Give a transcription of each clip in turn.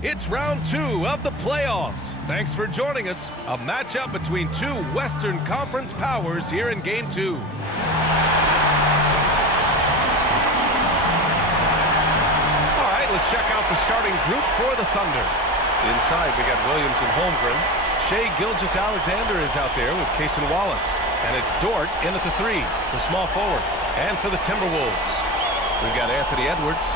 It's round 2 of the playoffs. Thanks for joining us. A matchup between two Western Conference powers here in Game 2. All right, let's check out the starting group for the Thunder. Inside, we got Williams and Holmgren. Shai Gilgeous-Alexander is out there with Cason Wallace. And it's Dort in at the 3, the small forward. And for the Timberwolves, we've got Anthony Edwards,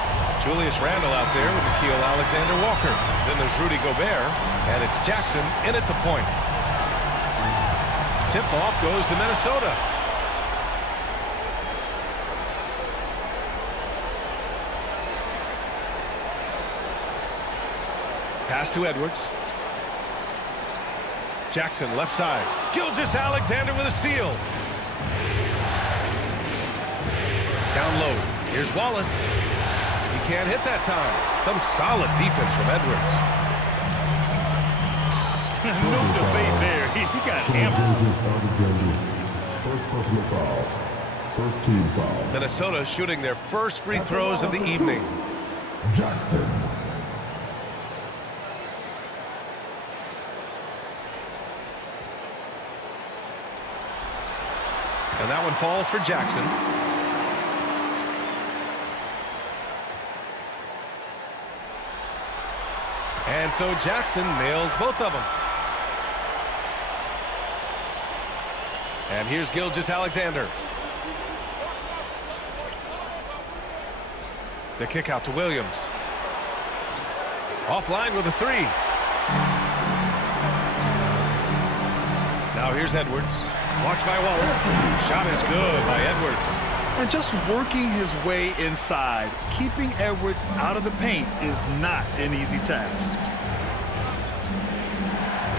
Julius Randle out there with Nickeil Alexander-Walker. Then there's Rudy Gobert, and it's Jackson in at the point. Tip-off goes to Minnesota. Pass to Edwards. Jackson left side. Gilgeous-Alexander with a steal. Down low. Here's Wallace. He can't hit that time. Some solid defense from Edwards. No debate there. He got hammered. First personal foul. First team foul. Minnesota shooting their first free throws of the evening. Jackson. And that one falls for Jackson. And so Jackson nails both of them. And here's Gilgeous-Alexander. The kick out to Williams. Offline with a 3. Now here's Edwards. Watch by Wallace. Shot is good by Edwards. And just working his way inside, keeping Edwards out of the paint is not an easy task.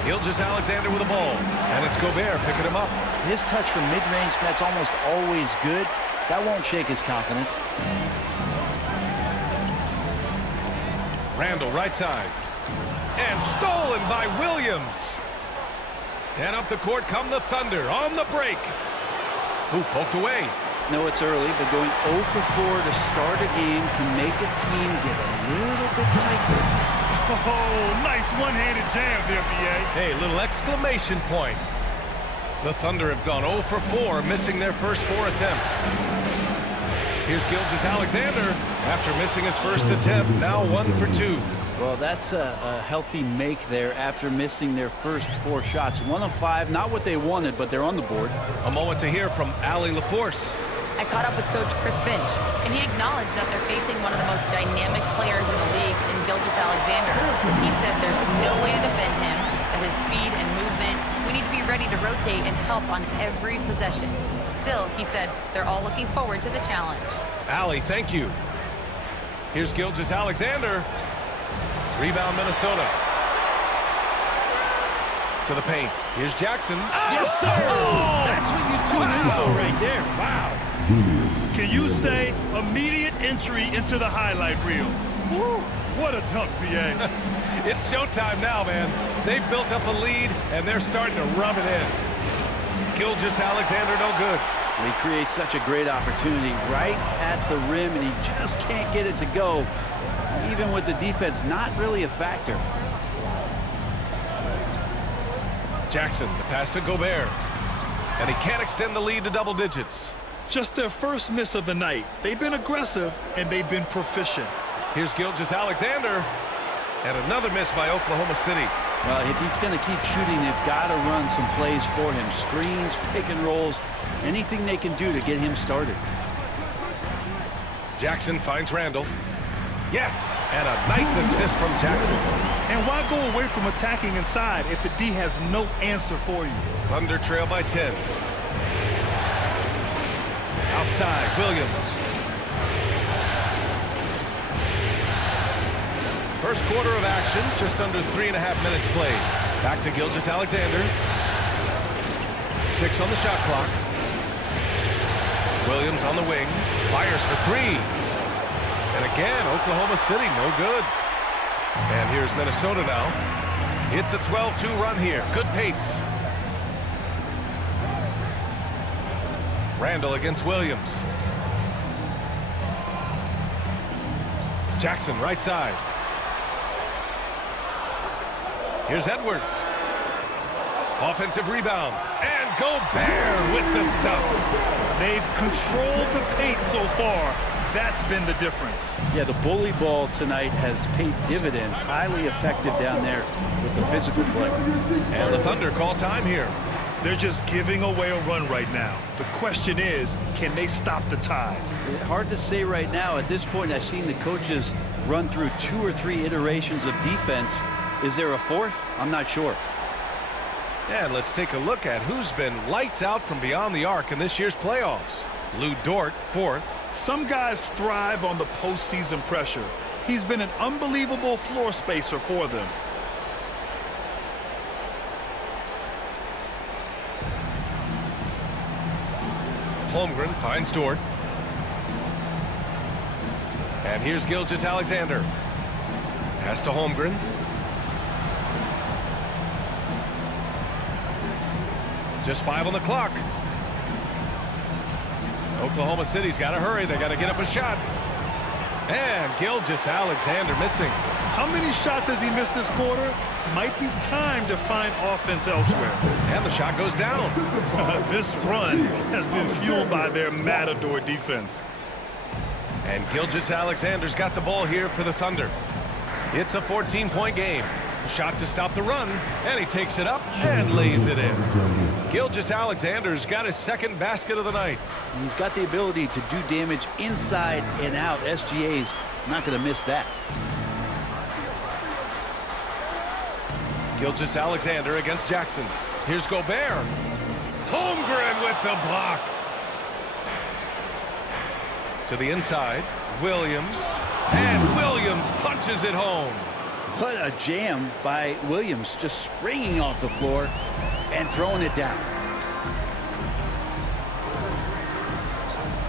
Gilgeous-Alexander with the ball. And it's Gobert picking him up. His touch from mid-range, that's almost always good. That won't shake his confidence. Randle right side. And stolen by Williams. And up the court come the Thunder on the break. Ooh, poked away. No, it's early, but going 0 for 4 to start a game can make a team get a little bit tighter. Oh, nice one-handed jam there, B.A. Hey, little exclamation point. The Thunder have gone 0 for 4, missing their first 4 attempts. Here's Gilgeous-Alexander. After missing his first attempt, now 1 for 2. Well, that's a healthy make there after missing their first 4 shots. 1 of 5, not what they wanted, but they're on the board. A moment to hear from Allie LaForce. I caught up with Coach Chris Finch, and he acknowledged that they're facing one of the most dynamic players in the league in Gilgeous-Alexander. He said there's no way to defend him, that his speed and movement, we need to be ready to rotate and help on every possession. Still, he said, they're all looking forward to the challenge. Allie, thank you. Here's Gilgeous-Alexander. Rebound Minnesota. To the paint. Here's Jackson. Yes, sir! Oh, that's what you tune in for right there. Wow. Can you say immediate entry into the highlight reel? Woo, what a dunk, B.A. It's showtime now, man. They've built up a lead, and they're starting to rub it in. Gilgeous-Alexander no good. He creates such a great opportunity right at the rim, and he just can't get it to go. Even with the defense not really a factor. Jackson, the pass to Gobert. And he can't extend the lead to double digits. Just their first miss of the night. They've been aggressive, and they've been proficient. Here's Gilgeous-Alexander. And another miss by Oklahoma City. Well, if he's going to keep shooting, they've got to run some plays for him. Screens, pick and rolls, anything they can do to get him started. Jackson finds Randle. Yes, and a nice assist from Jackson. And why go away from attacking inside if the D has no answer for you? Thunder trail by 10. Outside, Williams. First quarter of action, just under 3.5 minutes played. Back to Gilgeous-Alexander. 6 on the shot clock. Williams on the wing. Fires for 3. And again, Oklahoma City, no good. And here's Minnesota now. It's a 12-2 run here. Good pace. Randle against Williams. Jackson right side. Here's Edwards. Offensive rebound. And Gobert with the stuff. They've controlled the paint so far. That's been the difference. Yeah, the bully ball tonight has paid dividends. Highly effective down there with the physical play. And the Thunder call time here. They're just giving away a run right now. The question is, can they stop the tide? Hard to say right now. At this point, I've seen the coaches run through 2 or 3 iterations of defense. Is there a fourth? I'm not sure. And let's take a look at who's been lights out from beyond the arc in this year's playoffs. Lou Dort, 4th. Some guys thrive on the postseason pressure. He's been an unbelievable floor spacer for them. Holmgren finds Dort. And here's Gilgeous-Alexander. Pass to Holmgren. Just 5 on the clock. Oklahoma City's got to hurry. They got to get up a shot. And Gilgeous-Alexander missing. How many shots has he missed this quarter? Might be time to find offense elsewhere. And the shot goes down. This run has been fueled by their Matador defense. And Gilgeous-Alexander's got the ball here for the Thunder. It's a 14-point game. A shot to stop the run, and he takes it up and lays it in. Gilgeous-Alexander's got his second basket of the night. He's got the ability to do damage inside and out. SGA's not going to miss that. Gilgeous-Alexander against Jackson. Here's Gobert. Holmgren with the block. To the inside, Williams. And Williams punches it home. What a jam by Williams, just springing off the floor and throwing it down.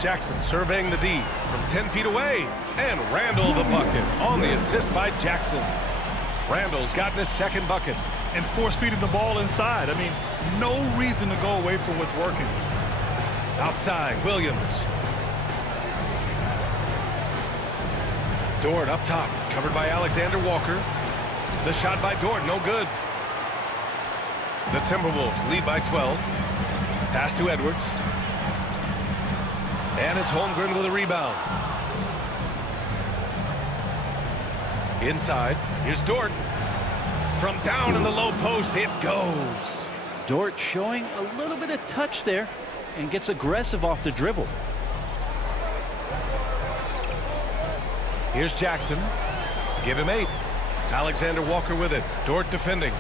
Jackson surveying the D from 10 feet away. And Randall the bucket on the assist by Jackson. Randall's gotten his second bucket. And force-feeding the ball inside. I mean, no reason to go away from what's working. Outside, Williams. Dort up top, covered by Alexander Walker. The shot by Dort, no good. The Timberwolves lead by 12. Pass to Edwards. And it's Holmgren with a rebound. Inside, here's Dort. From down in the low post, it goes. Dort showing a little bit of touch there and gets aggressive off the dribble. Here's Jackson. Give him 8. Alexander Walker with it. Dort defending.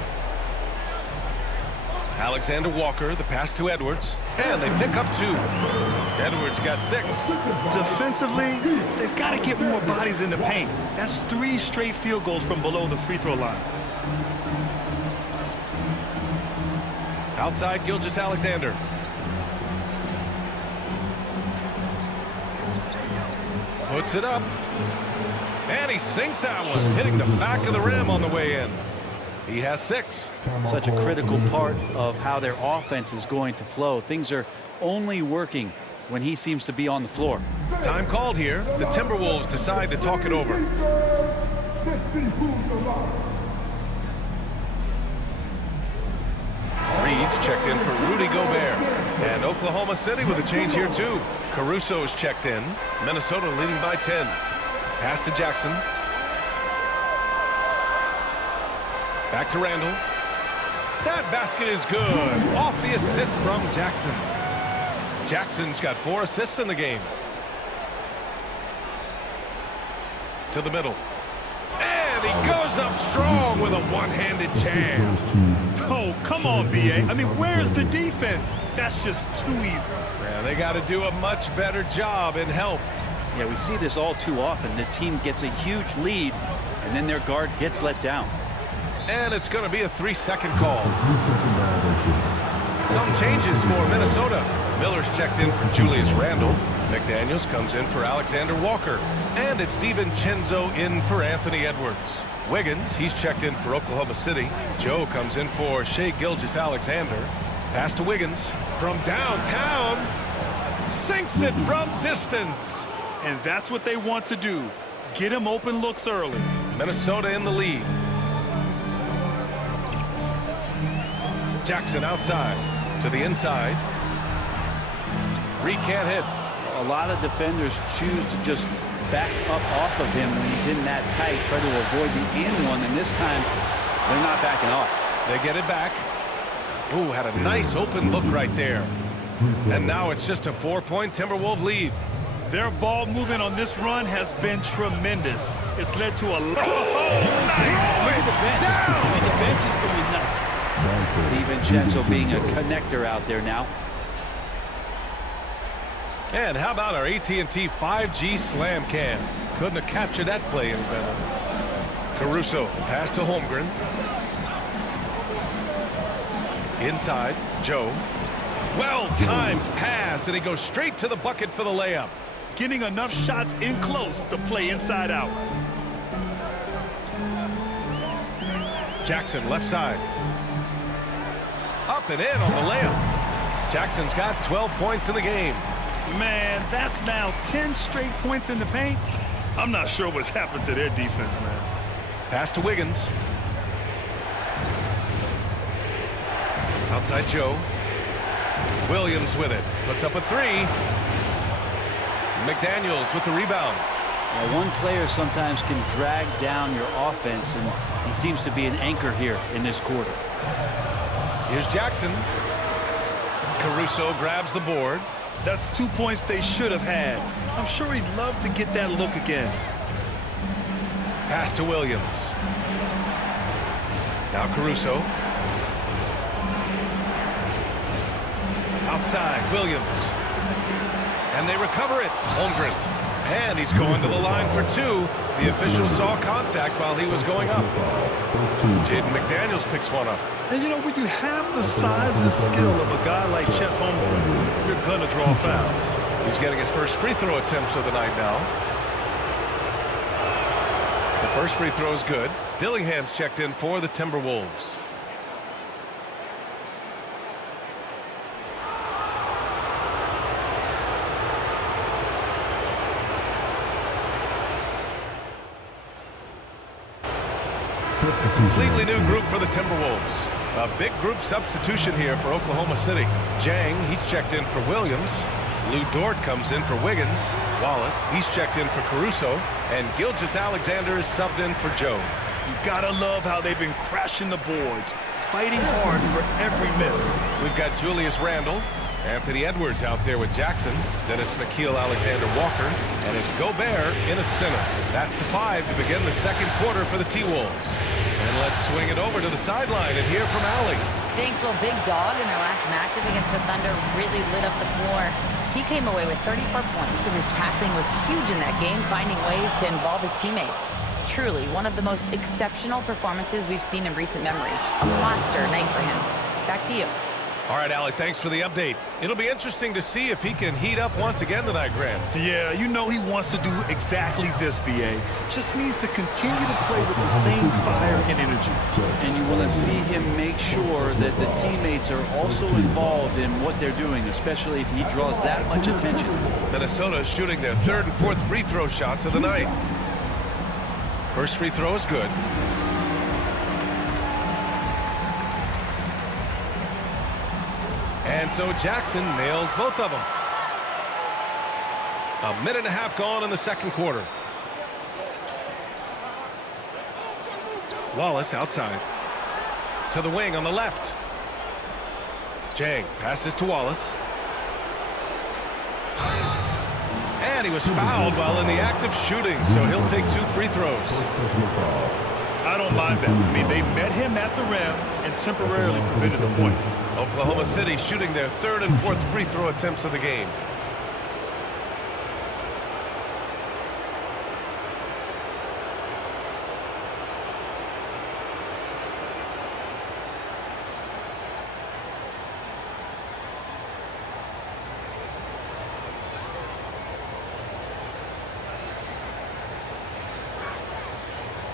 Alexander Walker, the pass to Edwards. And they pick up 2. Edwards got 6. Defensively, they've got to get more bodies in the paint. That's 3 straight field goals from below the free throw line. Outside, Gilgeous-Alexander. Puts it up. And he sinks that one, hitting the back of the rim on the way in. He has 6. Such a critical part of how their offense is going to flow. Things are only working when he seems to be on the floor. Time called here. The Timberwolves decide to talk it over. Reed's checked in for Rudy Gobert. And Oklahoma City with a change here too. Caruso's checked in. Minnesota leading by 10. Pass to Jackson. Back to Randall. That basket is good. Off the assist from Jackson. Jackson's got 4 assists in the game. To the middle. And he goes up strong with a one-handed jam. Oh, come on, B.A. I mean, where's the defense? That's just too easy. Yeah, they got to do a much better job in help. Yeah, we see this all too often. The team gets a huge lead, and then their guard gets let down. And it's going to be a 3-second call. Some changes for Minnesota. Miller's checked in for Julius Randle. McDaniels comes in for Alexander Walker. And it's DiVincenzo in for Anthony Edwards. Wiggins, he's checked in for Oklahoma City. Joe comes in for Shai Gilgeous-Alexander. Pass to Wiggins from downtown. Sinks it from distance. And that's what they want to do. Get him open looks early. Minnesota in the lead. Jackson outside to the inside. Reed can't hit. A lot of defenders choose to just back up off of him when he's in that tight, try to avoid the and one, and this time they're not backing off. They get it back. Ooh, had a nice open look right there. And now it's just a 4-point Timberwolves lead. Their ball movement on this run has been tremendous. It's led to a lot. Look at the bench. I mean, the bench is going nuts. DiVincenzo being a connector out there now. And how about our AT&T 5G slam cam? Couldn't have captured that play any better. Caruso, pass to Holmgren. Inside, Joe. Well-timed pass, and he goes straight to the bucket for the layup. Getting enough shots in close to play inside out. Jackson, left side. Up and in on the layup. Jackson's got 12 points in the game. Man, that's now 10 straight points in the paint. I'm not sure what's happened to their defense, man. Pass to Wiggins. Outside Joe. Williams with it. Puts up a three. McDaniels with the rebound. Well, one player sometimes can drag down your offense, and he seems to be an anchor here in this quarter. Here's Jackson. Caruso grabs the board. That's 2 points they should have had. I'm sure he'd love to get that look again. Pass to Williams. Now Caruso. Outside, Williams. And they recover it. Holmgren. And he's going to the line for two. The official saw contact while he was going up. Jaden McDaniels picks one up. And you know, when you have the size and skill of a guy like Chet Holmgren, you're going to draw fouls. He's getting his first free throw attempts of the night now. The first free throw is good. Dillingham's checked in for the Timberwolves. Completely new group for the Timberwolves. A big group substitution here for Oklahoma City. Jang, he's checked in for Williams. Lou Dort comes in for Wiggins. Wallace, he's checked in for Caruso. And Gilgeous-Alexander is subbed in for Joe. You gotta love how they've been crashing the boards, fighting hard for every miss. We've got Julius Randle, Anthony Edwards out there with Jackson. Then it's Nickeil Alexander-Walker, and it's Gobert in at center. That's the five to begin the second quarter for the T-Wolves. And let's swing it over to the sideline and hear from Allie. Thanks, well, Big Dog in their last matchup against the Thunder really lit up the floor. He came away with 34 points, and his passing was huge in that game, finding ways to involve his teammates. Truly, one of the most exceptional performances we've seen in recent memory. A monster night for him. Back to you. All right, Allie, thanks for the update. It'll be interesting to see if he can heat up once again tonight, Grant. Yeah, you know he wants to do exactly this, B.A. Just needs to continue to play with the same fire and energy. And you want to see him make sure that the teammates are also involved in what they're doing, especially if he draws that much attention. Minnesota is shooting their third and fourth free throw shots of the night. First free throw is good. And so Jackson nails both of them. A minute and a half gone in the second quarter. Wallace outside. To the wing on the left. Jang passes to Wallace. And he was fouled while in the act of shooting, so he'll take two free throws. I don't mind that. I mean, they met him at the rim and temporarily prevented the points. Oklahoma City shooting their third and fourth free throw attempts of the game.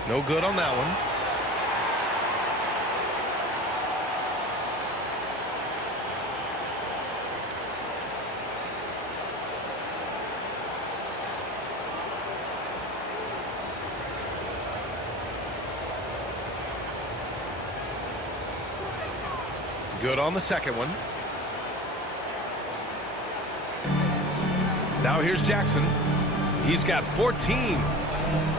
No good on that one. Good on the second one. Now here's Jackson. He's got 14.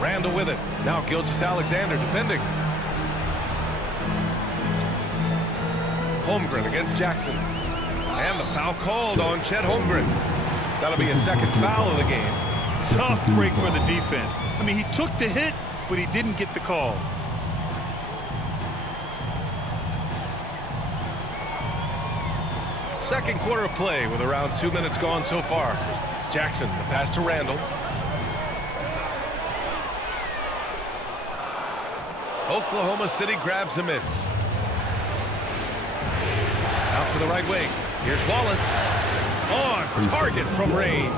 Randall with it. Now Gilgeous-Alexander defending. Holmgren against Jackson. And the foul called on Chet Holmgren. That'll be a second foul of the game. Tough break for the defense. I mean, he took the hit, but he didn't get the call. Second quarter of play with around 2 minutes gone so far. Jackson, the pass to Randall. Oklahoma City grabs a miss. Out to the right wing. Here's Wallace. On target from range.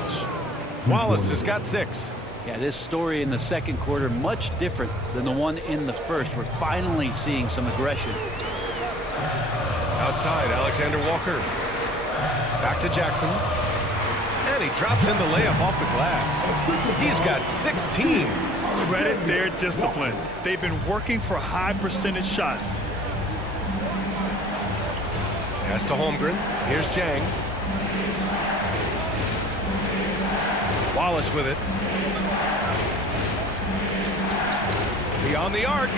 Wallace has got 6. Yeah, this story in the second quarter much different than the one in the first. We're finally seeing some aggression. Outside, Alexander Walker. Back to Jackson. And he drops in the layup off the glass. He's got 16. Credit their discipline. They've been working for high percentage shots. Pass to Holmgren. Here's Jang. Wallace with it. Beyond the arc.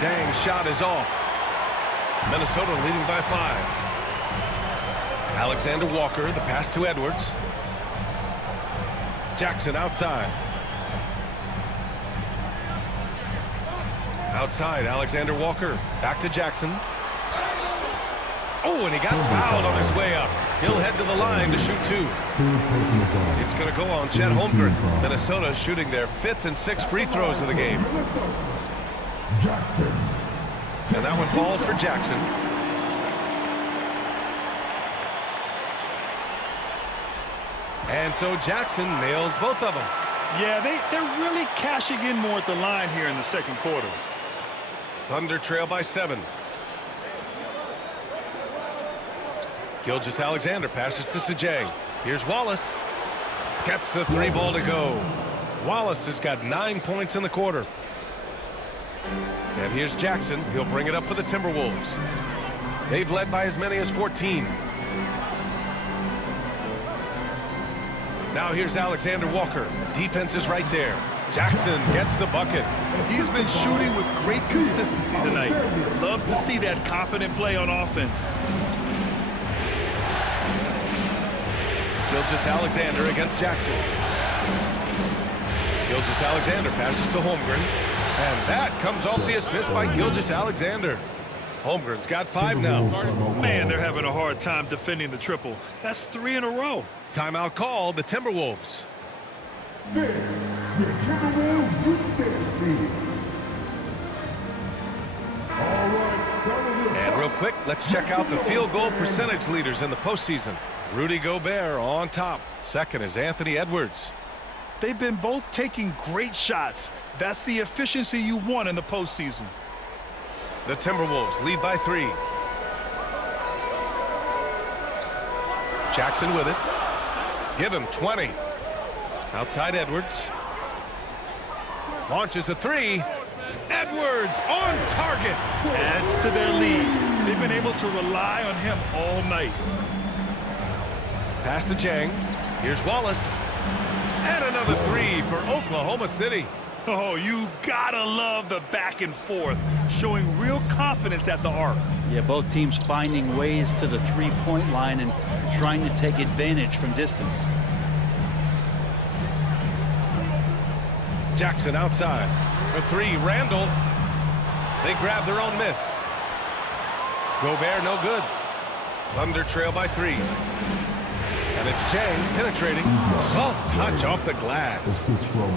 Dang shot is off. Minnesota leading by 5. Alexander Walker, the pass to Edwards. Jackson outside. Outside, Alexander Walker. Back to Jackson. Oh, and he got fouled on his way up. He'll head to the line to shoot 2. It's going to go on Chet Holmgren. Minnesota shooting their 5th and 6th free throws of the game. Jackson. And that one falls for Jackson. And so Jackson nails both of them. Yeah, they're really cashing in more at the line here in the second quarter. Thunder trail by 7. Gilgeous-Alexander passes to Sajang. Here's Wallace. Gets the 3 ball to go. Wallace has got 9 points in the quarter. And here's Jackson. He'll bring it up for the Timberwolves. They've led by as many as 14. Now here's Alexander Walker. Defense is right there. Jackson gets the bucket. He's been shooting with great consistency tonight. Love to see that confident play on offense. Gilgeous-Alexander against Jackson. Gilgeous-Alexander passes to Holmgren. And that comes off the assist by Gilgeous-Alexander. Holmgren's got 5 now. Man, they're having a hard time defending the triple. That's 3 in a row. Timeout called, the Timberwolves. The Timberwolves with their team. All right, that was it. And real quick, let's check out the field goal percentage leaders in the postseason. Rudy Gobert on top. Second is Anthony Edwards. They've been both taking great shots. That's the efficiency you want in the postseason. The Timberwolves lead by 3. Jackson with it. Give him 20. Outside Edwards. Launches a 3. Edwards on target. Adds to their lead. They've been able to rely on him all night. Pass to Jang. Here's Wallace. And another 3 for Oklahoma City. Oh, you gotta love the back and forth, showing real confidence at the arc. Yeah, both teams finding ways to the 3-point line and trying to take advantage from distance. Jackson outside for 3. Randall. They grab their own miss. Gobert no good. Thunder trail by 3. And it's Jang penetrating. Soft touch off the glass.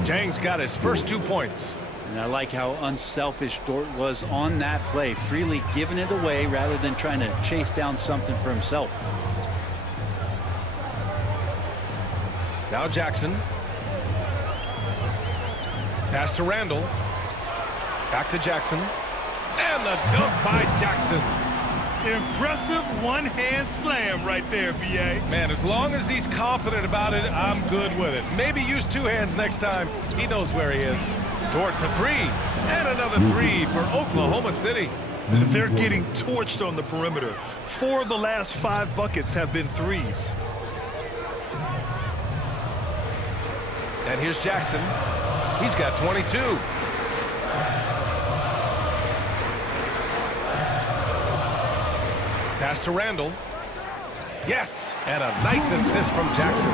Jang's got his first 2 points. And I like how unselfish Dort was on that play, freely giving it away rather than trying to chase down something for himself. Now Jackson. Pass to Randall. Back to Jackson. And the dunk by Jackson. Impressive one-hand slam right there, B.A. Man, as long as he's confident about it, I'm good with it. Maybe use 2 hands next time. He knows where he is. Dort for 3. And another 3 for Oklahoma City. They're getting torched on the perimeter. 4 of the last 5 buckets have been threes. And here's Jackson. He's got 22. Pass to Randall. Yes, and a nice assist from Jackson.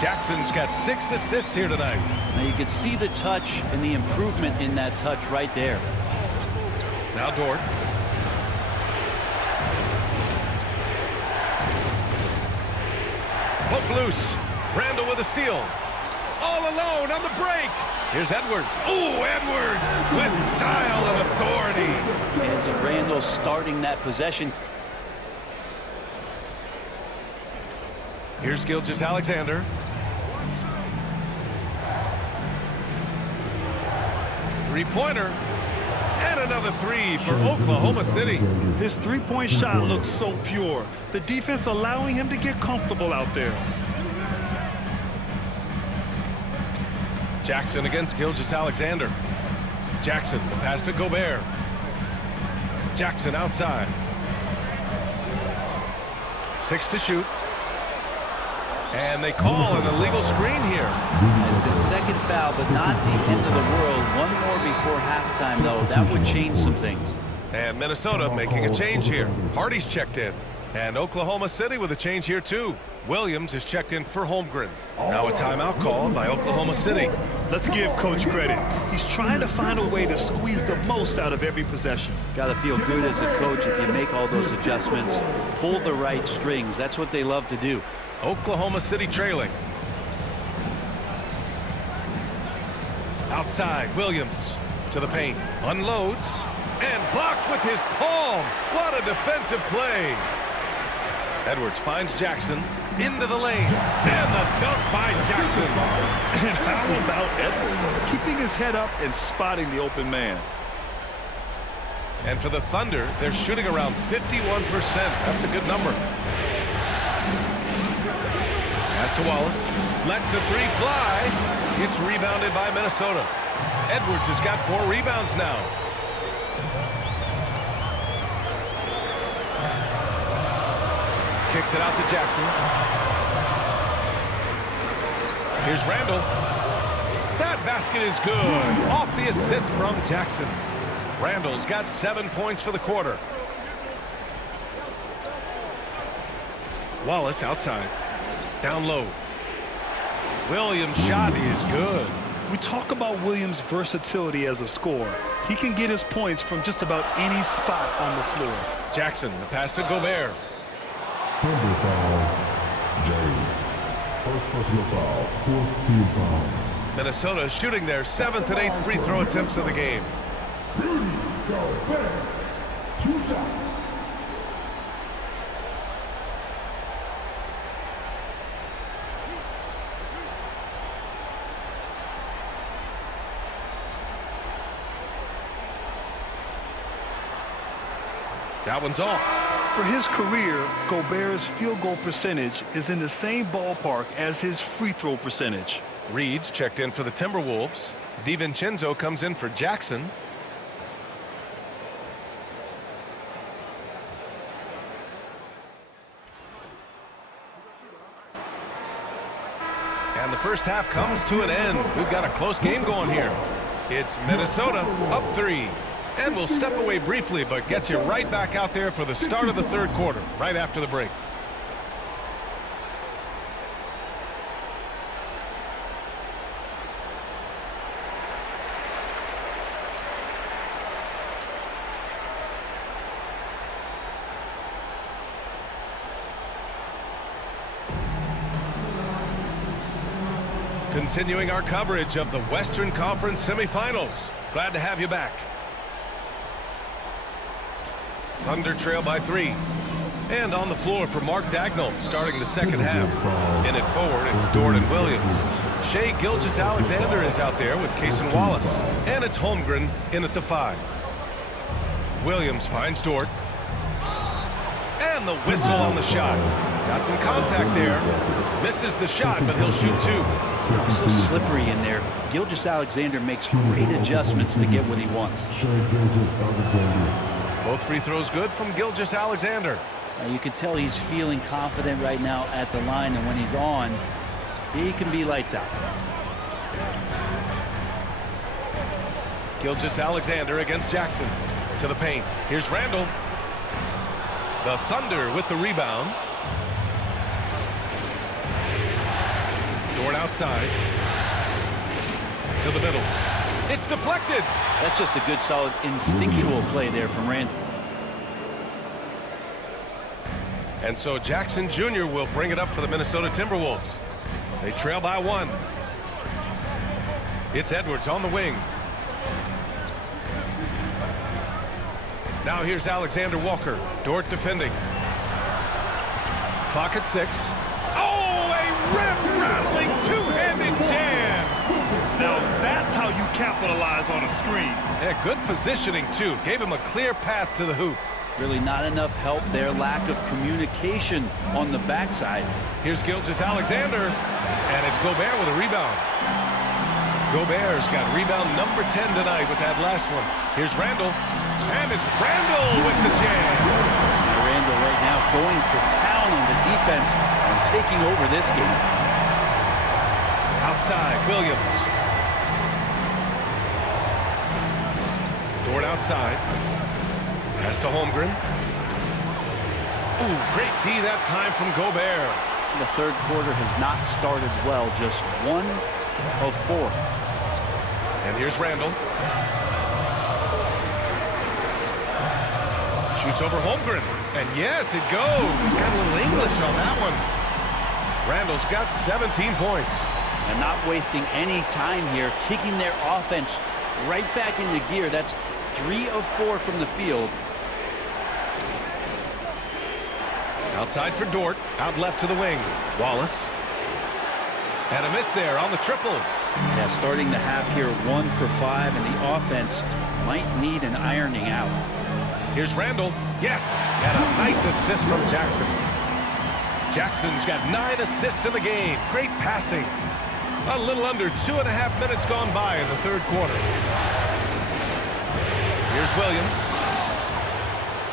Jackson's got 6 assists here tonight. Now you can see the touch and the improvement in that touch right there. Now Dort. Hook loose. Randall with a steal. All alone on the break. Here's Edwards. Ooh, Edwards with style and authority. And so Randall starting that possession. Here's Gilgeous-Alexander. Three-pointer. And another 3 for Oklahoma City. His three-point shot looks so pure. The defense allowing him to get comfortable out there. Jackson against Gilgeous-Alexander. Jackson, the pass to Gobert. Jackson outside. 6 to shoot. And they call an illegal screen here. It's his second foul, but not the end of the world. One more before halftime, though. That would change some things. And Minnesota making a change here. Hardy's checked in. And Oklahoma City with a change here, too. Williams is checked in for Holmgren. Now a timeout called by Oklahoma City. Let's give Coach credit. He's trying to find a way to squeeze the most out of every possession. Got to feel good as a coach if you make all those adjustments. Pull the right strings. That's what they love to do. Oklahoma City trailing. Outside, Williams to the paint. Unloads. And blocked with his palm. What a defensive play. Edwards finds Jackson into the lane. And the dunk by Jackson. And how about Edwards? Keeping his head up and spotting the open man. And for the Thunder, they're shooting around 51%. That's a good number. Pass to Wallace. Lets the 3 fly. It's rebounded by Minnesota. Edwards has got 4 rebounds now. Kicks it out to Jackson. Here's Randall. That basket is good. Off the assist from Jackson. Randall's got 7 points for the quarter. Wallace outside. Down low. Williams' shot is good. We talk about Williams' versatility as a scorer. He can get his points from just about any spot on the floor. Jackson, the pass to Gobert. Thunder foul, James. First personal foul, 4th team foul. Minnesota shooting their 7th and 8th free throw attempts of the game. Rudy Gobert, 2 shots. That one's off. For his career, Gobert's field goal percentage is in the same ballpark as his free throw percentage. Reed's checked in for the Timberwolves. DiVincenzo comes in for Jackson. And the first half comes to an end. We've got a close game going here. It's Minnesota up 3. And we'll step away briefly, but get you right back out there for the start of the third quarter, right after the break. Continuing our coverage of the Western Conference semifinals. Glad to have you back. Thunder trail by 3. And on the floor for Mark Dagnall starting the second half. In it forward, it's Dort and Williams. Shai Gilgeous-Alexander is out there with Cason Wallace. And it's Holmgren in at the 5. Williams finds Dort. And the whistle on the shot. Got some contact there. Misses the shot, but he'll shoot 2. Second So team slippery foul. in there. Gilgeous-Alexander makes great adjustments to get what he wants. Shea Gilgeous-Alexander. Both free throws good from Gilgeous-Alexander. You can tell he's feeling confident right now at the line, and when he's on, he can be lights out. Gilgeous-Alexander against Jackson. To the paint. Here's Randall. The Thunder with the rebound. Dort outside. To the middle. It's deflected. That's just a good, solid, instinctual play there from Randall. And so Jackson Jr. will bring it up for the Minnesota Timberwolves. They trail by 1. It's Edwards on the wing. Now here's Alexander Walker. Dort defending. Clock at 6. Oh, a rim-rattling two-handed jam. Now that's how you capitalize on a screen. Yeah, good positioning, too. Gave him a clear path to the hoop. Really not enough help there. Lack of communication on the backside. Here's Gilgeous-Alexander. And it's Gobert with a rebound. Gobert's got rebound number 10 tonight with that last one. Here's Randall. And it's Randall with the jam. Randall right now going to town on the defense and taking over this game. Outside, Williams. Dort outside. Pass to Holmgren. Ooh, great D that time from Gobert. The third quarter has not started well. Just 1 of 4. And here's Randall. Shoots over Holmgren. And yes, it goes. Got a little English on that one. Randall's got 17 points. And not wasting any time here. Kicking their offense right back into gear. That's 3 of 4 from the field. Outside for Dort. Out left to the wing. Wallace. And a miss there on the triple. Yeah, starting the half here 1 for 5, and the offense might need an ironing out. Here's Randall. Yes, and a nice assist from Jackson. Jackson's got 9 assists in the game. Great passing. A little under 2.5 minutes gone by in the third quarter. Here's Williams.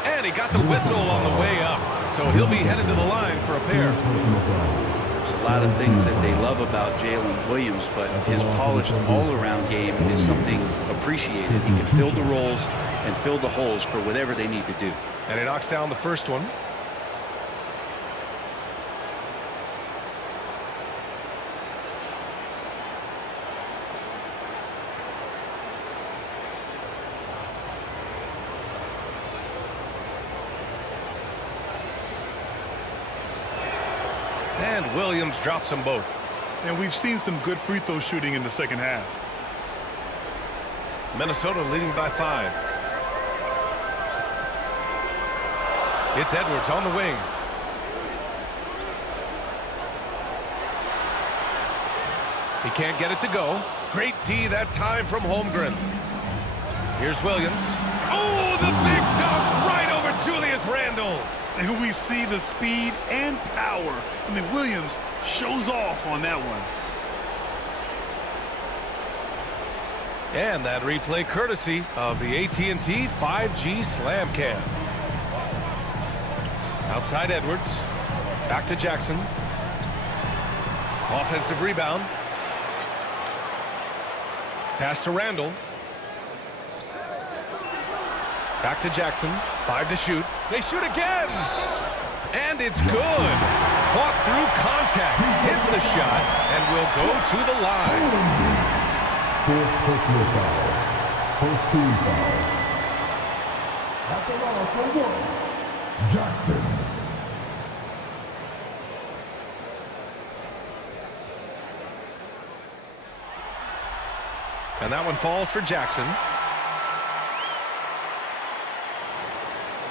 And he got the whistle on the way up. So he'll be headed to the line for a pair. There's a lot of things that they love about Jalen Williams, but his polished all-around game is something appreciated. He can fill the roles and fill the holes for whatever they need to do. And he knocks down the first one. And Williams drops them both. And we've seen some good free throw shooting in the second half. Minnesota leading by 5. It's Edwards on the wing. He can't get it to go. Great D that time from Holmgren. Here's Williams. Oh, the big dunk right over Julius Randle. And we see the speed and power. I mean, Williams shows off on that one. And that replay courtesy of the AT&T 5G Slam Cam. Outside Edwards. Back to Jackson. Offensive rebound. Pass to Randall. Back to Jackson. 5 to shoot. They shoot again. And it's good. Fought through contact. Hit the shot and will go to the line. Fourth personal foul. First team foul. At the line for 1. Jackson. And that one falls for Jackson.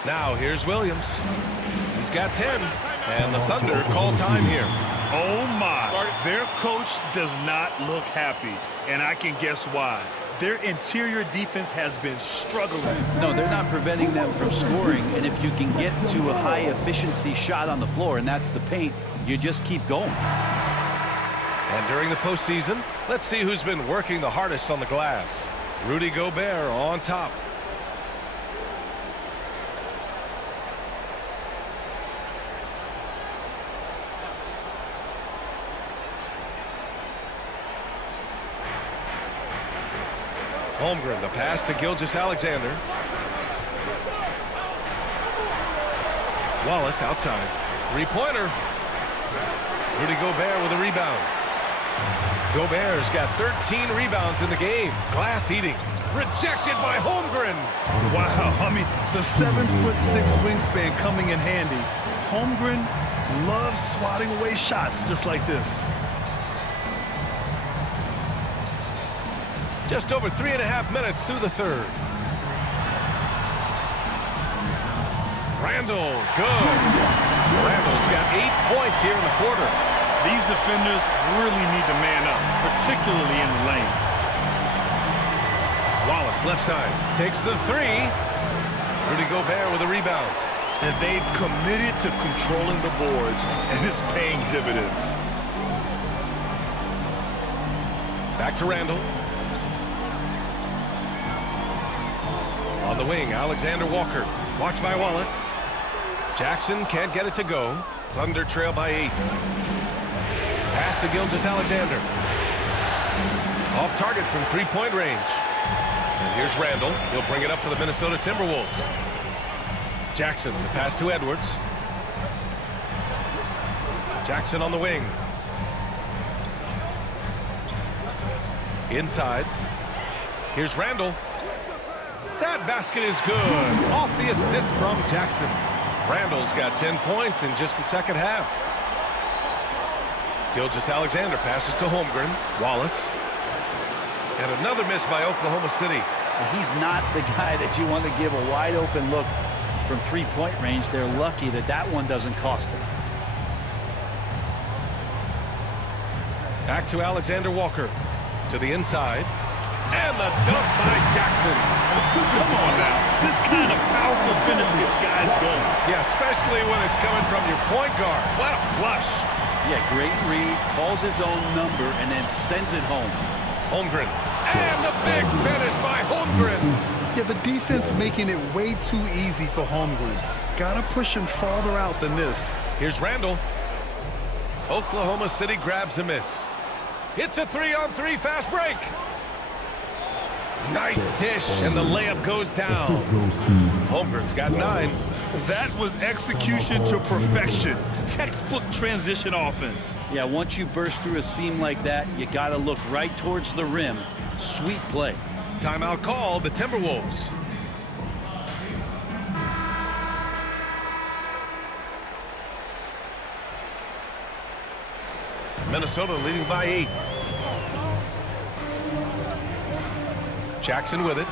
Now here's Williams. He's got 10. And the Thunder call time here. Oh my, their coach does not look happy, and I can guess why. Their interior defense has been struggling. No, they're not preventing them from scoring, and if you can get to a high efficiency shot on the floor, and that's the paint, you just keep going. And during the postseason, let's see who's been working the hardest on the glass. Rudy Gobert on top. Holmgren, the pass to Gilgeous-Alexander. Wallace outside. Three-pointer. Rudy Gobert with a rebound. Gobert's got 13 rebounds in the game. Glass eating. Rejected by Holmgren. Wow, I mean, the 7'6" wingspan coming in handy. Holmgren loves swatting away shots just like this. Just over 3.5 minutes through the third. Randall, good. Randall's got 8 points here in the quarter. These defenders really need to man up, particularly in the lane. Wallace, left side, takes the three. Rudy Gobert with a rebound. And they've committed to controlling the boards, and it's paying dividends. Back to Randall. On the wing, Alexander Walker. Watched by Wallace. Jackson can't get it to go. Thunder trail by 8. Pass to Gilgeous-Alexander. Off target from three-point range. And here's Randall. He'll bring it up for the Minnesota Timberwolves. Jackson, the pass to Edwards. Jackson on the wing. Inside. Here's Randall. That basket is good. Off the assist from Jackson. Randall's got 10 points in just the second half. Gilgeous-Alexander passes to Holmgren. Wallace. And another miss by Oklahoma City. He's not the guy that you want to give a wide open look from three-point range. They're lucky that that one doesn't cost them. Back to Alexander Walker. To the inside. And the dunk by Jackson. Come on now. This kind of powerful finish gets guys going. Yeah, especially when it's coming from your point guard. What a flush. Yeah, great read, calls his own number, and then sends it home. Holmgren. And the big finish by Holmgren. Yeah, the defense making it way too easy for Holmgren. Gotta push him farther out than this. Here's Randall. Oklahoma City grabs a miss. It's a 3-on-3 fast break. Nice dish, and the layup goes down. Holmgren's got 9. That was execution to perfection. Textbook transition offense. Yeah, once you burst through a seam like that, you got to look right towards the rim. Sweet play. Timeout call, the Timberwolves. Minnesota leading by 8. Jackson with it.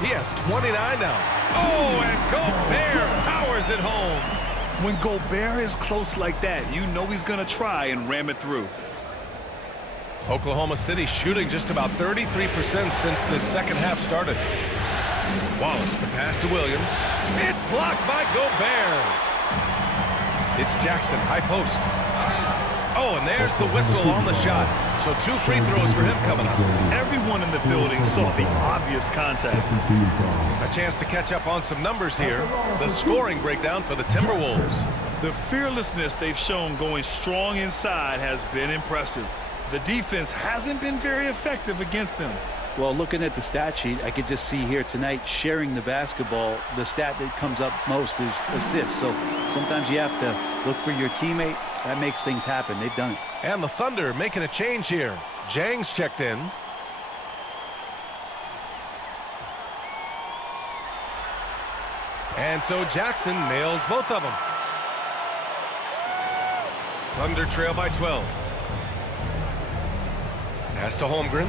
He has 29 now. Oh, and Gobert powers it home. When Gobert is close like that, you know he's going to try and ram it through. Oklahoma City shooting just about 33% since the second half started. Wallace, the pass to Williams. It's blocked by Gobert. It's Jackson, high post. Oh, and there's the whistle on the shot. So 2 free throws for him coming up. Everyone in the building saw the obvious contact. A chance to catch up on some numbers here. The scoring breakdown for the Timberwolves. The fearlessness they've shown going strong inside has been impressive. The defense hasn't been very effective against them. Well, looking at the stat sheet, I could just see here tonight sharing the basketball. The stat that comes up most is assists. So sometimes you have to look for your teammate. That makes things happen. They've done it. And the Thunder making a change here. Jang's checked in. And so Jackson nails both of them. Thunder trail by 12. Pass to Holmgren.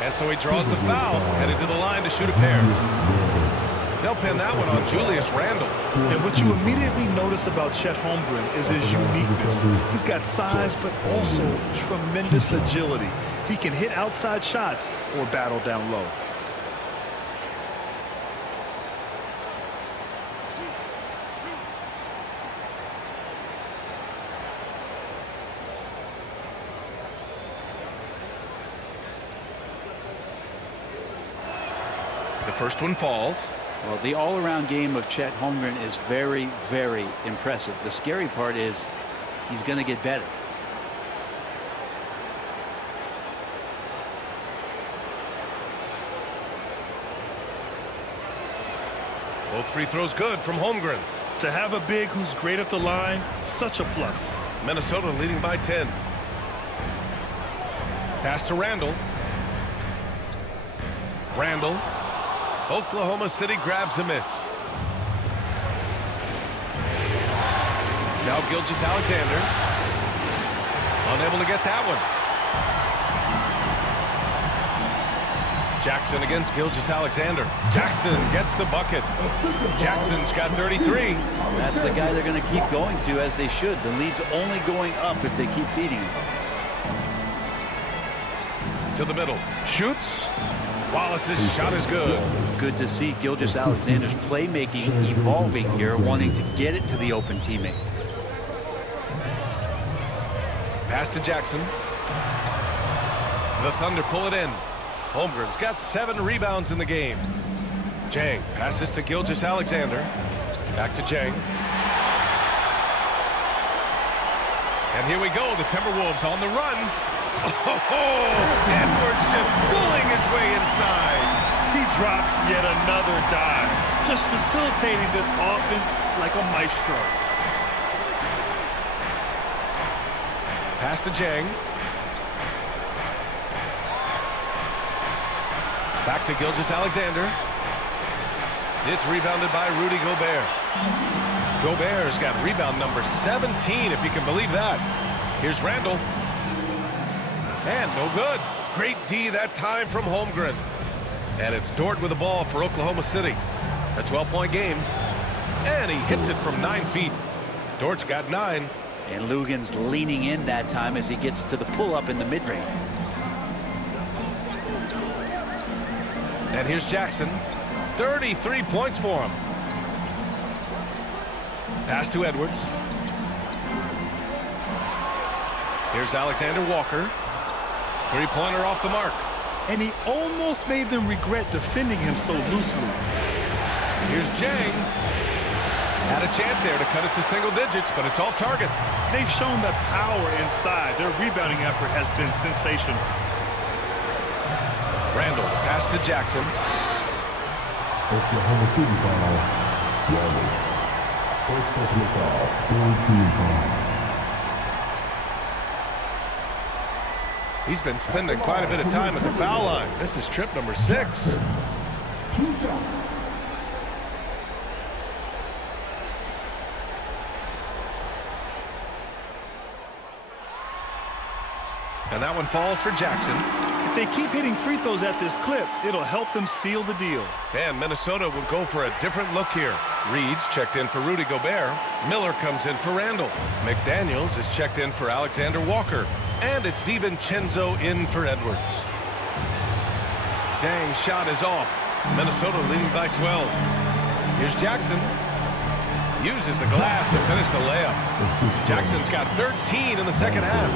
And so he draws the foul, headed to the line to shoot a pair. They'll pin that one on Julius Randle. And what you immediately notice about Chet Holmgren is his uniqueness. He's got size, but also tremendous agility. He can hit outside shots or battle down low. The first one falls. Well, the all-around game of Chet Holmgren is very, very impressive. The scary part is he's going to get better. Both free throws good from Holmgren. To have a big who's great at the line, such a plus. Minnesota leading by 10. Pass to Randall. Randall. Oklahoma City grabs a miss. Now Gilgeous-Alexander. Unable to get that one. Jackson against Gilgeous-Alexander. Jackson gets the bucket. Jackson's got 33. That's the guy they're going to keep going to, as they should. The lead's only going up if they keep feeding him. To the middle. Shoots. Wallace's shot is good. Good to see Gilgeous-Alexander's playmaking evolving here, wanting to get it to the open teammate. Pass to Jackson. The Thunder pull it in. Holmgren's got 7 rebounds in the game. Jang passes to Gilgeous-Alexander. Back to Jang. And here we go. The Timberwolves on the run. Oh, Edwards just pulling his way inside. He drops yet another dive, just facilitating this offense like a maestro. Pass to Jang. Back to Gilgeous-Alexander. It's rebounded by Rudy Gobert. Gobert's got rebound number 17, if you can believe that. Here's Randall. And no good. Great D that time from Holmgren. And it's Dort with the ball for Oklahoma City. A 12-point game. And he hits it from 9 feet. Dort's got 9. And Lugan's leaning in that time as he gets to the pull-up in the mid-range. And here's Jackson. 33 points for him. Pass to Edwards. Here's Alexander Walker. Three-pointer off the mark. And he almost made them regret defending him so loosely. Here's Jang. Had a chance there to cut it to single digits, but it's off target. They've shown the power inside. Their rebounding effort has been sensational. Randall, pass to Jackson. Oklahoma City foul. Wallace. First personal foul. Third team foul. He's been spending quite a bit of time at the foul line. This is trip number 6. 2 shots. And that one falls for Jackson. If they keep hitting free throws at this clip, it'll help them seal the deal. And Minnesota will go for a different look here. Reed's checked in for Rudy Gobert. Miller comes in for Randall. McDaniels is checked in for Alexander Walker. And it's DiVincenzo in for Edwards. Dang, shot is off. Minnesota leading by 12. Here's Jackson. Uses the glass to finish the layup. Jackson's got 13 in the second half.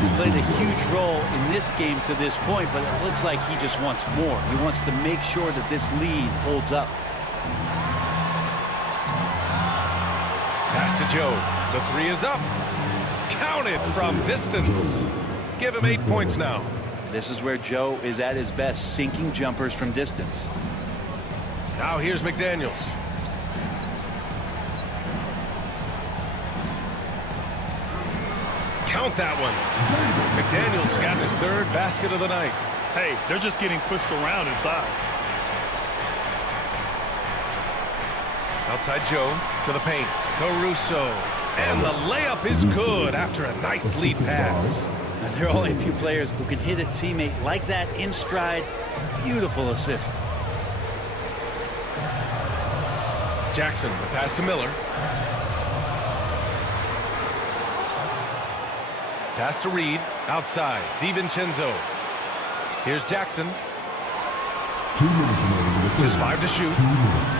He's played a huge role in this game to this point, but it looks like he just wants more. He wants to make sure that this lead holds up. Pass to Joe. The 3 is up. Counted from distance. Give him 8 points now. This is where Joe is at his best, sinking jumpers from distance. Now here's McDaniels. Count that one. McDaniels got his 3rd basket of the night. Hey, they're just getting pushed around inside. Outside Joe to the paint. Caruso. And the layup is good after a nice lead pass. Now, there are only a few players who can hit a teammate like that in stride. Beautiful assist. Jackson, the pass to Miller. Pass to Reed, outside, DiVincenzo. Here's Jackson. 2 minutes remaining. Just 5 to shoot. 2 minutes.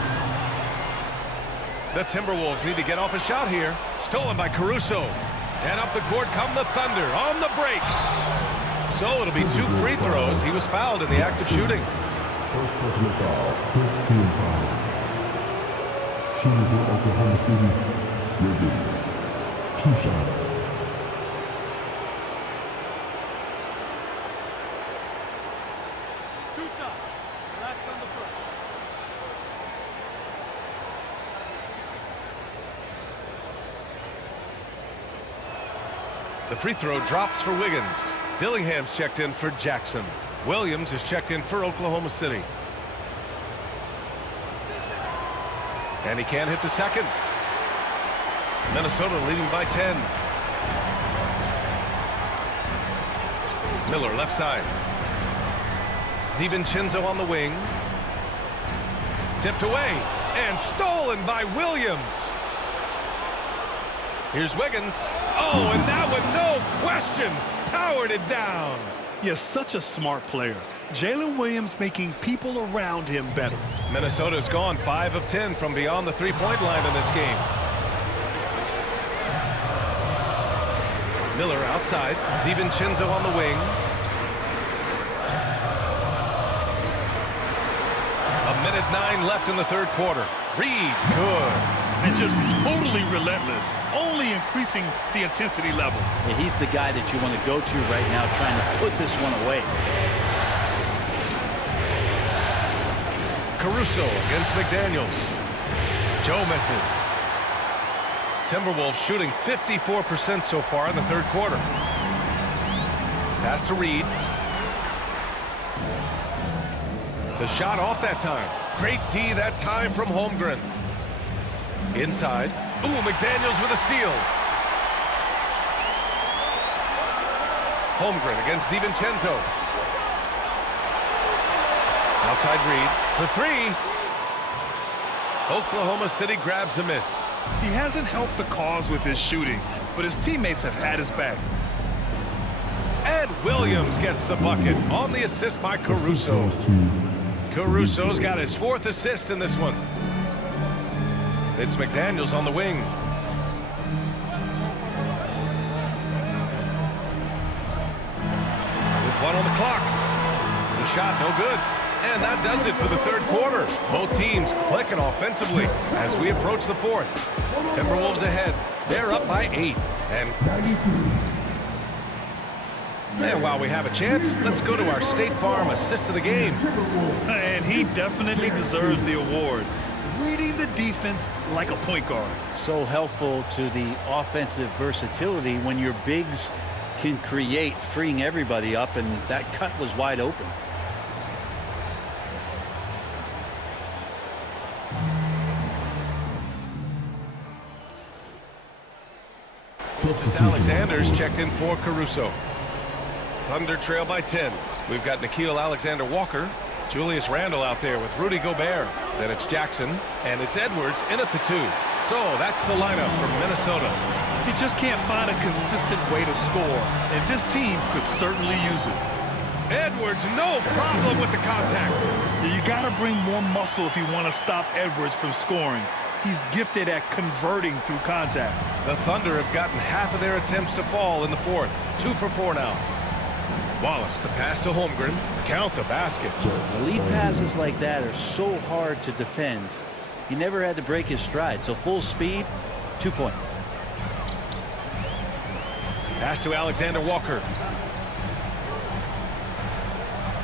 The Timberwolves need to get off a shot here. Stolen by Caruso. And up the court come the Thunder on the break. So it'll be 2 free throws. He was fouled in the act of shooting. First personal foul, 15 foul. Shooting for Oklahoma City, Wiggins. 2 shots. The free throw drops for Wiggins. Dillingham's checked in for Jackson. Williams is checked in for Oklahoma City. And he can't hit the second. Minnesota leading by 10. Miller left side. DiVincenzo on the wing. Tipped away and stolen by Williams. Here's Wiggins. Oh, and that one, no question, powered it down. Yes, such a smart player. Jalen Williams making people around him better. Minnesota's gone 5 of 10 from beyond the three-point line in this game. Miller outside. DiVincenzo on the wing. A minute 9 left in the third quarter. Reed, good. And just totally relentless, only increasing the intensity level. Yeah, he's the guy that you want to go to right now, trying to put this one away. Caruso against McDaniels. Joe misses. Timberwolves shooting 54% so far in the third quarter. Pass to Reed. The shot off that time. Great D that time from Holmgren. Inside. Ooh, McDaniels with a steal. Holmgren against DiVincenzo. Outside Reed for 3. Oklahoma City grabs a miss. He hasn't helped the cause with his shooting, but his teammates have had his back. And Williams gets the bucket on the assist by Caruso. Caruso's got his 4th assist in this one. It's McDaniels on the wing. With 1 on the clock. The shot no good. And that does it for the third quarter. Both teams clicking offensively as we approach the 4th. Timberwolves ahead. They're up by 8. And while we have a chance, let's go to our State Farm assist of the game. And he definitely deserves the award. Reading the defense like a point guard. So helpful to the offensive versatility when your bigs can create, freeing everybody up, and that cut was wide open. Alexander's checked in for Caruso. Thunder trail by 10. We've got Nickeil Alexander-Walker, Julius Randle out there with Rudy Gobert. Then it's Jackson, and it's Edwards in at the 2. So that's the lineup from Minnesota. He just can't find a consistent way to score, and this team could certainly use it. Edwards, no problem with the contact. You got to bring more muscle if you want to stop Edwards from scoring. He's gifted at converting through contact. The Thunder have gotten half of their attempts to fall in the 4th. 2 for 4 now. Wallace, the pass to Holmgren. Count the basket. The lead passes like that are so hard to defend. He never had to break his stride, so full speed, 2 points. Pass to Alexander-Walker.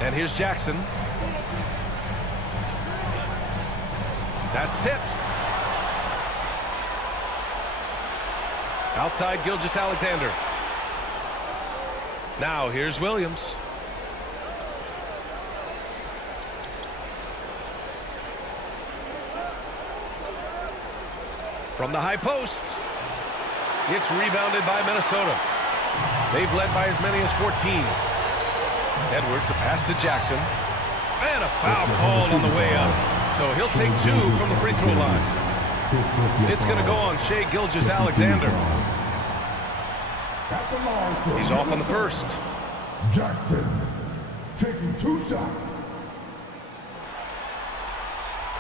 And here's Jackson. That's tipped. Outside Gilgeous-Alexander. Now here's Williams. From the high post. It's rebounded by Minnesota. They've led by as many as 14. Edwards, the pass to Jackson. And a foul called on the way up. So he'll take 2 from the free throw line. It's going to go on Shai Gilgeous-Alexander. He's off on the first. Jackson taking 2 shots.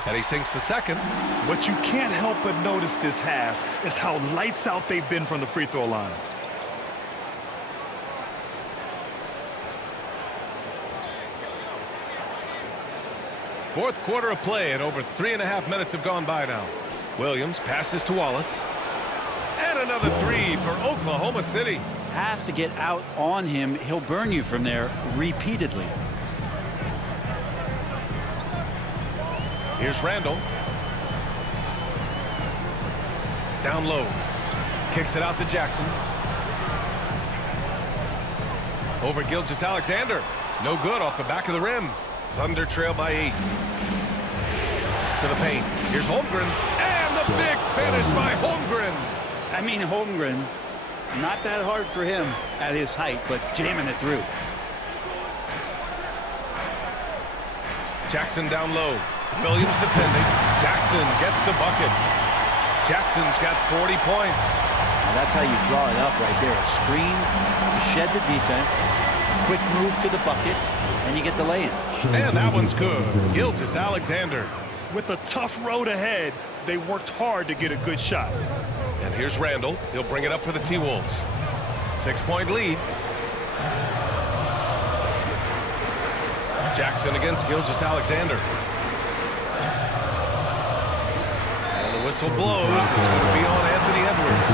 And he sinks the second. What you can't help but notice this half is how lights out they've been from the free throw line. Fourth quarter of play, and over 3.5 minutes have gone by now. Williams passes to Wallace. And another three for Oklahoma City. Have to get out on him. He'll burn you from there repeatedly. Here's Randall. Down low. Kicks it out to Jackson. Over Gilgeous-Alexander. No good off the back of the rim. Thunder trail by 8. To the paint. Here's Holmgren. And the big finish by Holmgren. I mean, Holmgren, not that hard for him at his height, but jamming it through. Jackson down low. Williams defending. Jackson gets the bucket. Jackson's got 40 points. Now that's how you draw it up right there. A screen to shed the defense, a quick move to the bucket, and you get the lay-in. And that one's good. Gilgeous-Alexander. With a tough road ahead, they worked hard to get a good shot. And here's Randall. He'll bring it up for the T-Wolves. 6-point lead. Jackson against Gilgeous-Alexander. And the whistle blows. It's going to be on Anthony Edwards.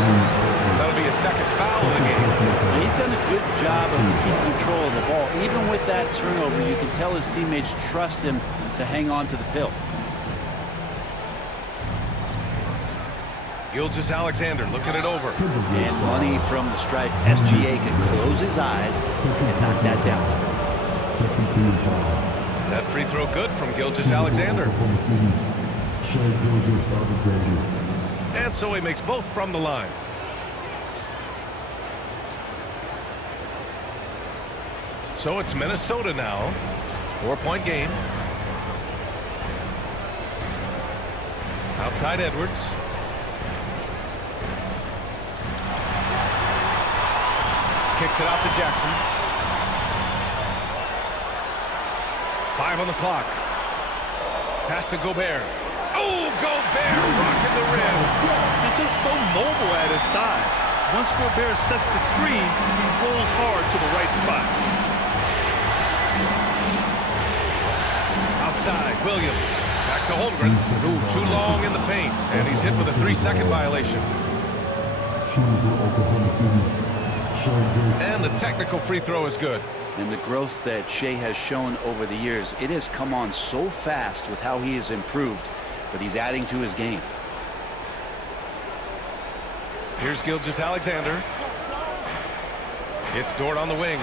That'll be a second foul of the game. And he's done a good job of keeping control of the ball. Even with that turnover, you can tell his teammates trust him to hang on to the pill. Gilgeous-Alexander looking it over. And money from the stripe. SGA can close his eyes and knock that down. That free throw good from Gilgeous-Alexander. And so he makes both from the line. So it's Minnesota now. 4-point game. Outside Edwards. Kicks it out to Jackson. 5 on the clock. Pass to Gobert. Oh, Gobert rocking the rim. He's just so mobile at his size. Once Gobert sets the screen, he rolls hard to the right spot. Outside, Williams. Back to Holmgren. Ooh, too long in the paint. And he's hit with a 3-second violation. And the technical free throw is good. And the growth that Shea has shown over the years, it has come on so fast with how he has improved, but he's adding to his game. Here's Gilgeous-Alexander. It's Dort on the wing.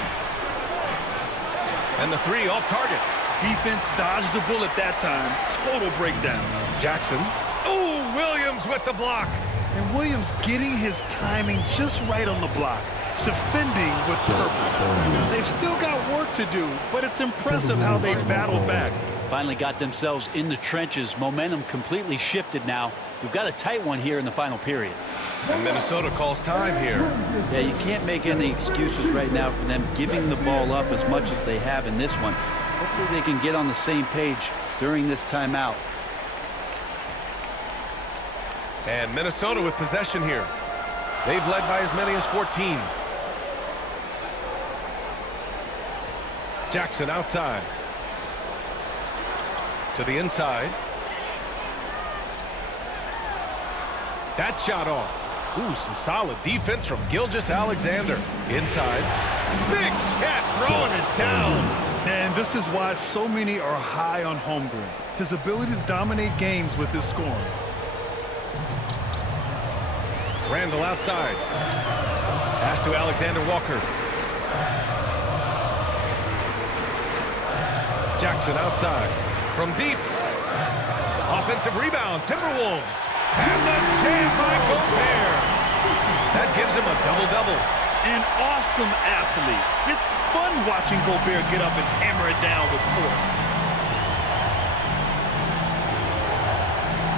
And the three off target. Defense dodged the bullet that time. Total breakdown. Jackson. Oh, Williams with the block. And Williams getting his timing just right on the block. Defending with purpose. They've still got work to do, but it's impressive how they've battled back. Finally got themselves in the trenches. Momentum completely shifted now. We've got a tight one here in the final period. And Minnesota calls time here. Yeah, you can't make any excuses right now for them giving the ball up as much as they have in this one. Hopefully they can get on the same page during this timeout. And Minnesota with possession here. They've led by as many as 14. Jackson outside. To the inside. That shot off. Ooh, some solid defense from Gilgeous-Alexander. Inside. Big Chet throwing it down. And this is why so many are high on Holmgren. His ability to dominate games with his scoring. Randall outside. Pass to Alexander Walker. Jackson outside. From deep. Offensive rebound. Timberwolves. And the jam by Gobert. That gives him a double-double. An awesome athlete. It's fun watching Gobert get up and hammer it down with force.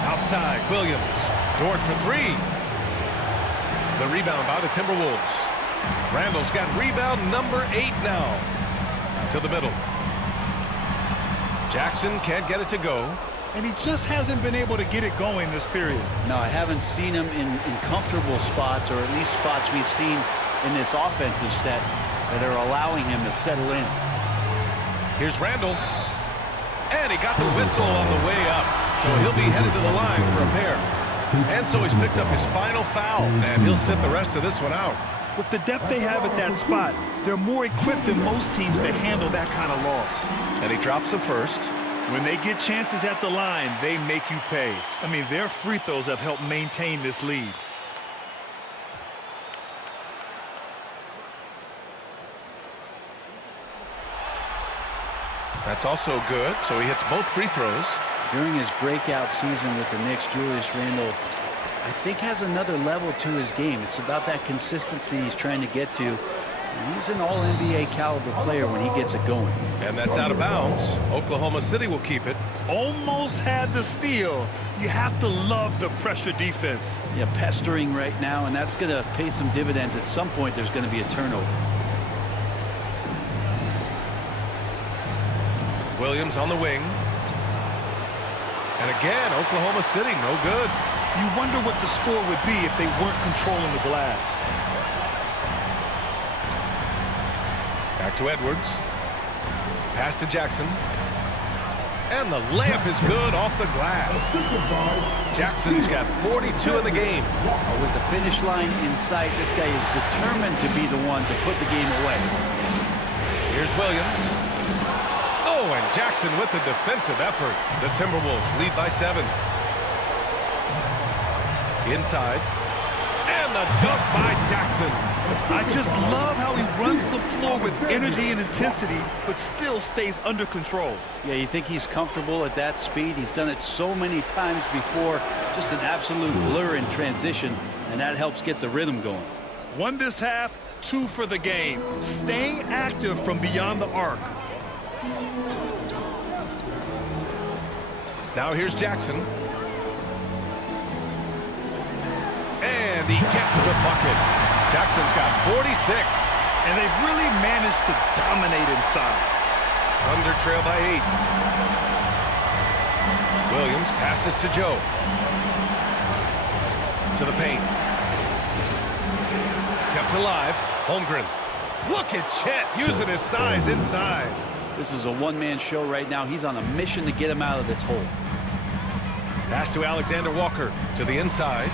Outside, Williams. Dort for three. The rebound by the Timberwolves. Randall's got rebound number 8 now. To the middle. Jackson can't get it to go. And he just hasn't been able to get it going this period. No, I haven't seen him in comfortable spots, or at least spots we've seen in this offensive set that are allowing him to settle in. Here's Randall. And he got the whistle on the way up. So he'll be headed to the line for a pair. And so he's picked up his final foul, and he'll sit the rest of this one out. With the depth they have at that spot, they're more equipped than most teams to handle that kind of loss. And he drops a first. When they get chances at the line, they make you pay. I mean, their free throws have helped maintain this lead. That's also good, so he hits both free throws. During his breakout season with the Knicks, Julius Randle, I think, has another level to his game. It's about that consistency he's trying to get to. And he's an all-NBA caliber player when he gets it going. And that's out of bounds. Oklahoma City will keep it. Almost had the steal. You have to love the pressure defense. Yeah, pestering right now, and that's going to pay some dividends. At some point, there's going to be a turnover. Williams on the wing. And again, Oklahoma City, no good. You wonder what the score would be if they weren't controlling the glass. Back to Edwards. Pass to Jackson. And the layup is good off the glass. Jackson's got 42 in the game. With the finish line in sight, this guy is determined to be the one to put the game away. Here's Williams. Oh, and Jackson with the defensive effort. The Timberwolves lead by 7. Inside. And the dunk by Jackson. I just love how he runs the floor with energy and intensity, but still stays under control. Yeah, you think he's comfortable at that speed? He's done it so many times before. Just an absolute blur in transition, and that helps get the rhythm going. 1 this half, 2 for the game. Staying active from beyond the arc. Now here's Jackson. And he gets the bucket. Jackson's got 46. And they've really managed to dominate inside. Thunder trail by 8. Williams passes to Joe. To the paint. Kept alive. Holmgren. Look at Chet using his size inside. This is a one-man show right now. He's on a mission to get him out of this hole. Pass to Alexander Walker to the inside.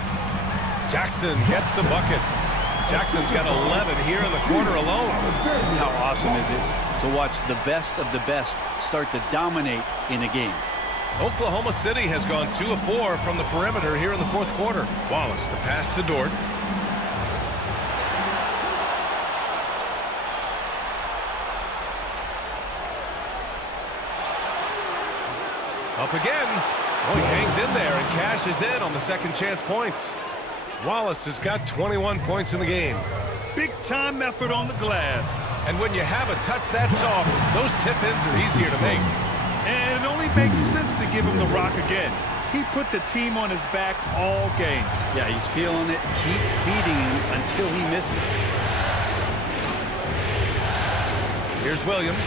Jackson gets the bucket. Jackson's got 11 here in the quarter alone. Just how awesome is it to watch the best of the best start to dominate in a game. Oklahoma City has gone 2 of 4 from the perimeter here in the fourth quarter. Wallace, the pass to Dort. Up again. Oh, he hangs in there and cashes in on the second chance points. Wallace has got 21 points in the game. Big time effort on the glass. And when you have a touch that soft, those tip-ins are easier to make. And it only makes sense to give him the rock again. He put the team on his back all game. Yeah, he's feeling it. Keep feeding him until he misses. Here's Williams.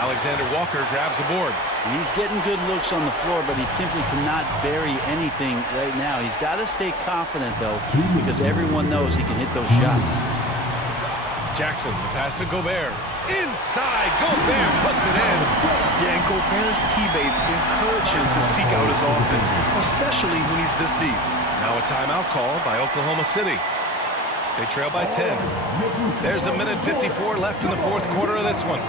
Alexander Walker grabs the board. He's getting good looks on the floor, but he simply cannot bury anything right now. He's got to stay confident, though, because everyone knows he can hit those shots. Jackson, the pass to Gobert. Inside, Gobert puts it in. Yeah, and Gobert's teammates encourage him to seek out his offense, especially when he's this deep. Now a timeout call by Oklahoma City. They trail by 10. There's a minute 54 left in the fourth quarter of this one.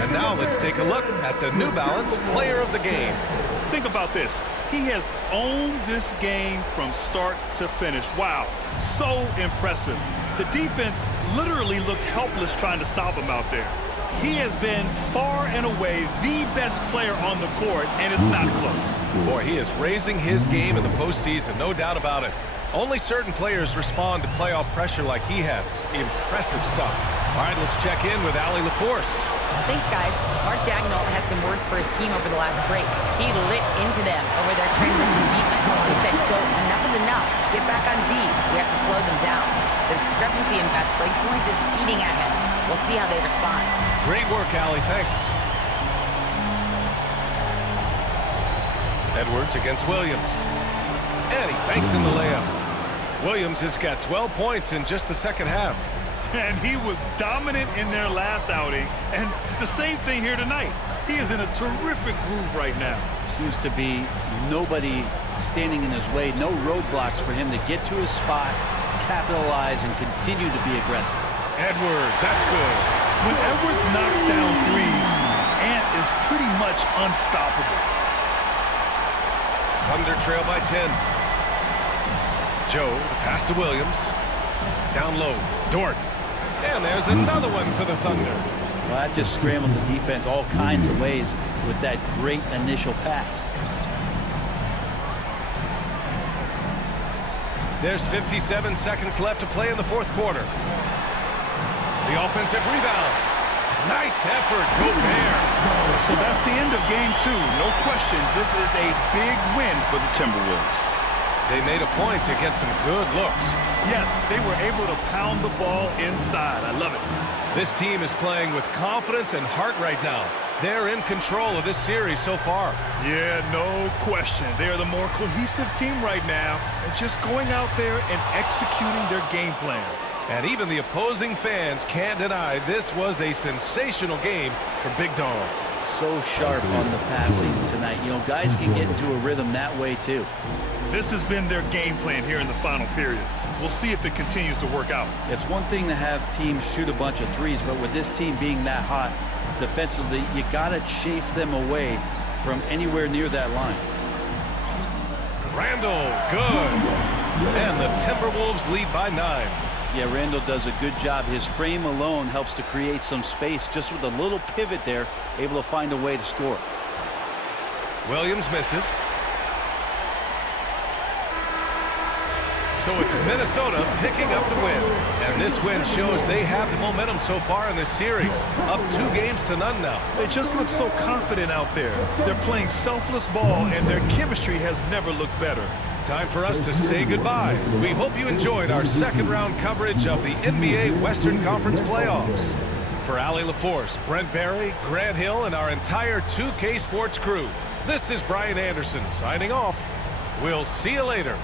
And now let's take a look at the New Balance Player of the Game. Think about this. He has owned this game from start to finish. Wow, so impressive. The defense literally looked helpless trying to stop him out there. He has been far and away the best player on the court, and it's not close. Boy, he is raising his game in the postseason, no doubt about it. Only certain players respond to playoff pressure like he has. Impressive stuff. All right, let's check in with Allie LaForce. Thanks, guys. Mark Dagnall had some words for his team over the last break. He lit into them over their transition defense. He said, quote, "Enough is enough. Get back on D. We have to slow them down." The discrepancy in fast break points is eating at him. We'll see how they respond. Great work, Allie. Thanks. Edwards against Williams. And he banks in the layup. Williams has got 12 points in just the second half. And he was dominant in their last outing. And the same thing here tonight. He is in a terrific groove right now. Seems to be nobody standing in his way, no roadblocks for him to get to his spot, capitalize, and continue to be aggressive. Edwards, that's good. When Edwards knocks down threes, Ant is pretty much unstoppable. Thunder trail by 10. Joe, the pass to Williams. Down low, Dort. And there's another one for the Thunder. Well, that just scrambled the defense all kinds of ways with that great initial pass. There's 57 seconds left to play in the fourth quarter. The offensive rebound. Nice effort, Gobert. So that's the end of game 2. No question, this is a big win for the Timberwolves. They made a point to get some good looks. Yes, they were able to pound the ball inside. I love it. This team is playing with confidence and heart right now. They're in control of this series so far. Yeah, no question. They are the more cohesive team right now, and just going out there and executing their game plan. And even the opposing fans can't deny this was a sensational game for Big Dog. So sharp on the passing tonight. You know, guys can get into a rhythm that way too. This has been their game plan here in the final period. We'll see if it continues to work out. It's one thing to have teams shoot a bunch of threes, but with this team being that hot defensively, you got to chase them away from anywhere near that line. Randall, good. And the Timberwolves lead by 9. Yeah, Randall does a good job. His frame alone helps to create some space. Just with a little pivot there, able to find a way to score. Williams misses. So it's Minnesota picking up the win. And this win shows they have the momentum so far in this series. Up 2-0 now. They just look so confident out there. They're playing selfless ball, and their chemistry has never looked better. Time for us to say goodbye. We hope you enjoyed our second round coverage of the NBA Western Conference playoffs. For Allie LaForce, Brent Barry, Grant Hill, and our entire 2K Sports crew, this is Brian Anderson signing off. We'll see you later.